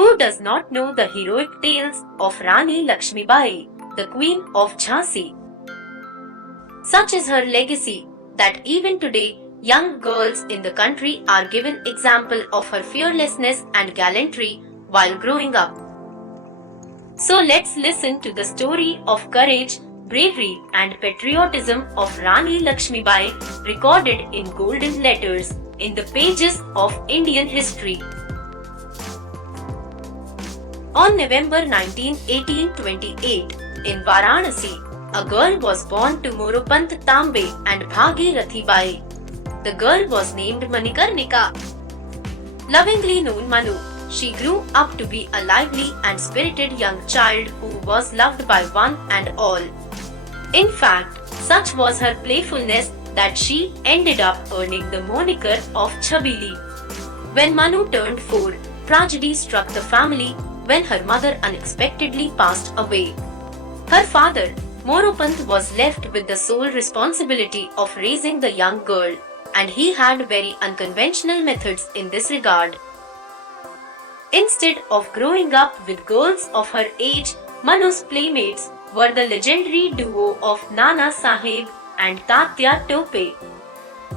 Who does not know the heroic tales of Rani Lakshmibai, the Queen of Jhansi? Such is her legacy that even today, young girls in the country are given example of her fearlessness and gallantry while growing up. So let's listen to the story of courage, bravery and patriotism of Rani Lakshmibai recorded in golden letters in the pages of Indian history. On November 19, 1828, in Varanasi, a girl was born to Morupant Tambe and Bhagirathi Bai. The girl was named Manikarnika. Lovingly known Manu, she grew up to be a lively and spirited young child who was loved by one and all. In fact, such was her playfulness that she ended up earning the moniker of Chabili. When Manu turned 4, tragedy struck the family when her mother unexpectedly passed away. Her father, Morupant, was left with the sole responsibility of raising the young girl, and he had very unconventional methods in this regard. Instead of growing up with girls of her age, Manu's playmates were the legendary duo of Nana Sahib and Tatya Tope.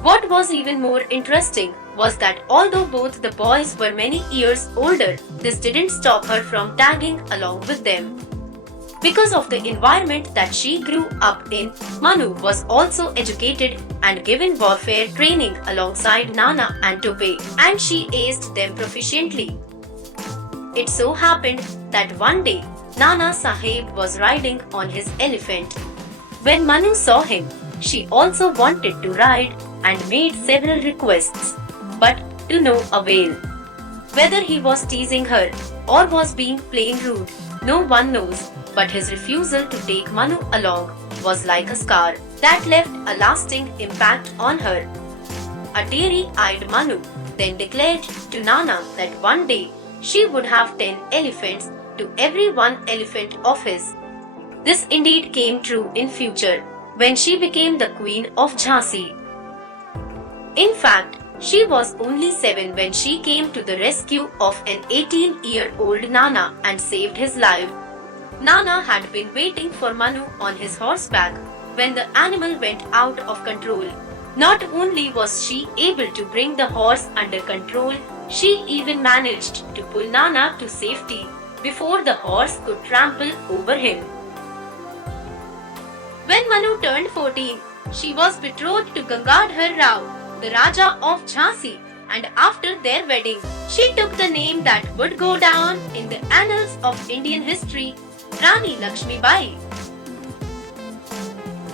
What was even more interesting was that although both the boys were many years older, this didn't stop her from tagging along with them. Because of the environment that she grew up in, Manu was also educated and given warfare training alongside Nana and Tope, and she aced them proficiently. It so happened that one day, Nana Sahib was riding on his elephant. When Manu saw him, she also wanted to ride and made several requests, but to no avail. Whether he was teasing her or was being plain rude, no one knows, but his refusal to take Manu along was like a scar that left a lasting impact on her. A teary-eyed Manu then declared to Nana that one day she would have 10 elephants to every 1 elephant of his. This indeed came true in future when she became the Queen of Jhansi. In fact, she was only 7 when she came to the rescue of an 18-year-old Nana and saved his life. Nana had been waiting for Manu on his horseback when the animal went out of control. Not only was she able to bring the horse under control, she even managed to pull Nana to safety before the horse could trample over him. When Manu turned 14, she was betrothed to Gangadhar Rao, the Raja of Jhansi, and after their wedding, she took the name that would go down in the annals of Indian history, Rani Lakshmi Bai.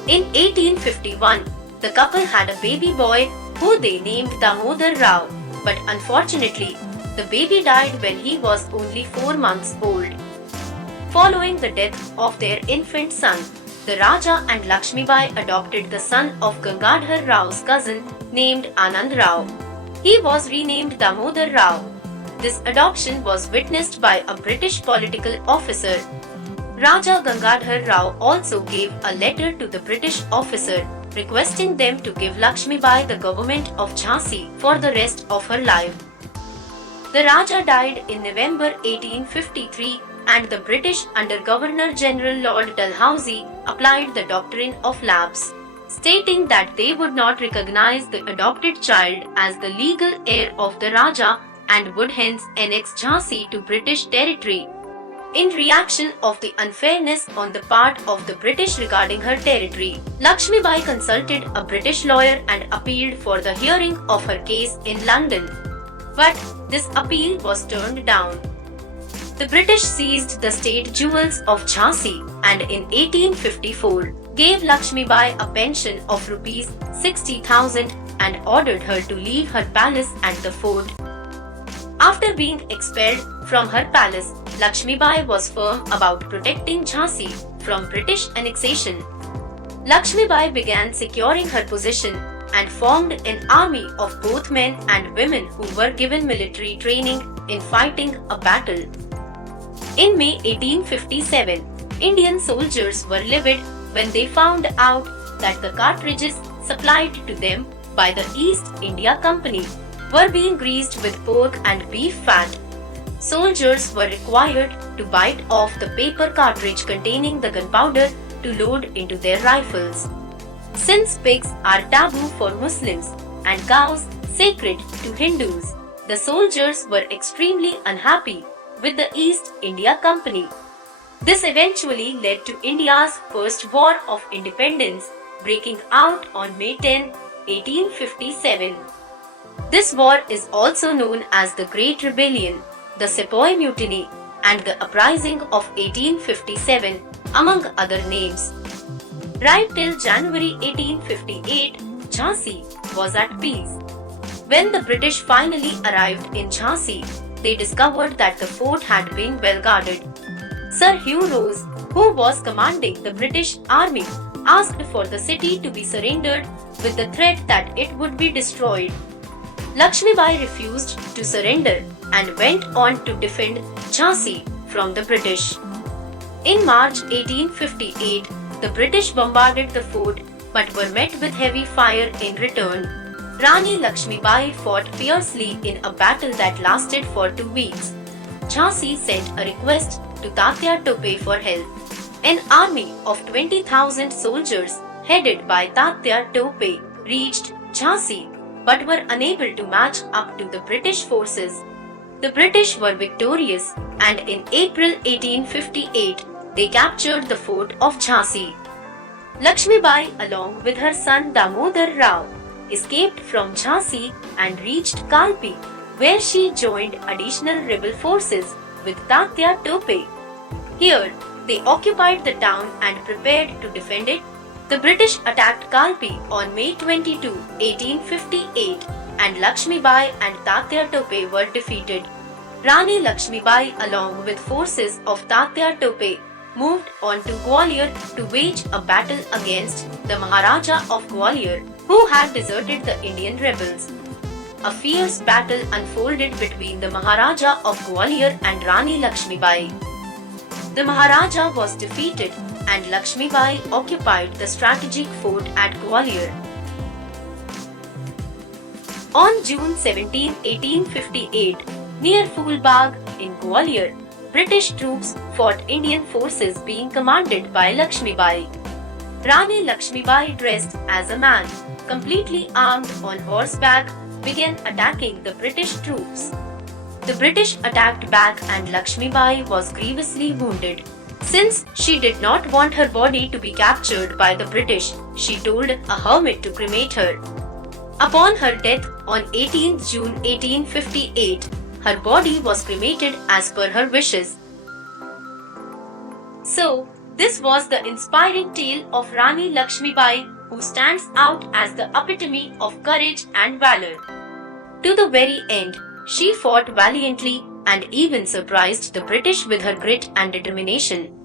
In 1851, the couple had a baby boy who they named Damodar Rao, but unfortunately, the baby died when he was only 4 months old. Following the death of their infant son, the Raja and Lakshmibai adopted the son of Gangadhar Rao's cousin named Anand Rao. He was renamed Damodar Rao. This adoption was witnessed by a British political officer. Raja Gangadhar Rao also gave a letter to the British officer requesting them to give Lakshmibai the government of Jhansi for the rest of her life. The Raja died in November 1853 and the British under Governor-General Lord Dalhousie applied the doctrine of lapse, stating that they would not recognize the adopted child as the legal heir of the Raja and would hence annex Jhansi to British territory. In reaction of the unfairness on the part of the British regarding her territory, Lakshmibai consulted a British lawyer and appealed for the hearing of her case in London. But this appeal was turned down. The British seized the state jewels of Jhansi and in 1854 gave Lakshmibai a pension of rupees 60,000 and ordered her to leave her palace at the fort. After being expelled from her palace, Lakshmibai was firm about protecting Jhansi from British annexation. Lakshmibai began securing her position and formed an army of both men and women who were given military training in fighting a battle. In May 1857, Indian soldiers were livid when they found out that the cartridges supplied to them by the East India Company were being greased with pork and beef fat. soldiers were required to bite off the paper cartridge containing the gunpowder to load into their rifles. Since pigs are taboo for Muslims and cows sacred to Hindus, the soldiers were extremely unhappy with the East India Company. This eventually led to India's First War of Independence breaking out on May 10, 1857. This war is also known as the Great Rebellion, the Sepoy Mutiny, and the Uprising of 1857, among other names. Right till January 1858, Jhansi was at peace. When the British finally arrived in Jhansi, they discovered that the fort had been well guarded. Sir Hugh Rose, who was commanding the British army, asked for the city to be surrendered with the threat that it would be destroyed. Lakshmibai refused to surrender and went on to defend Jhansi from the British. In March 1858, the British bombarded the fort but were met with heavy fire in return. Rani Lakshmibai fought fiercely in a battle that lasted for 2 weeks. Jhansi sent a request to Tatya Tope for help. An army of 20,000 soldiers headed by Tatya Tope reached Jhansi but were unable to match up to the British forces. The British were victorious and in April 1858 they captured the fort of Jhansi. Lakshmibai along with her son Damodar Rao escaped from Jhansi and reached Kalpi, where she joined additional rebel forces with Tatya Tope. Here, they occupied the town and prepared to defend it. The British attacked Kalpi on May 22, 1858, and Lakshmibai and Tatya Tope were defeated. Rani Lakshmibai along with forces of Tatya Tope moved on to Gwalior to wage a battle against the Maharaja of Gwalior, who had deserted the Indian rebels. A fierce battle unfolded between the Maharaja of Gwalior and Rani Lakshmibai. The Maharaja was defeated and Lakshmibai occupied the strategic fort at Gwalior. On June 17, 1858, near Phulbagh in Gwalior, British troops fought Indian forces being commanded by Lakshmibai. Rani Lakshmibai, dressed as a man, completely armed on horseback, began attacking the British troops. The British attacked back and Lakshmibai was grievously wounded. Since she did not want her body to be captured by the British, she told a hermit to cremate her. Upon her death on 18 June 1858, her body was cremated as per her wishes. So, this was the inspiring tale of Rani Lakshmibai, who stands out as the epitome of courage and valor. To the very end, she fought valiantly and even surprised the British with her grit and determination.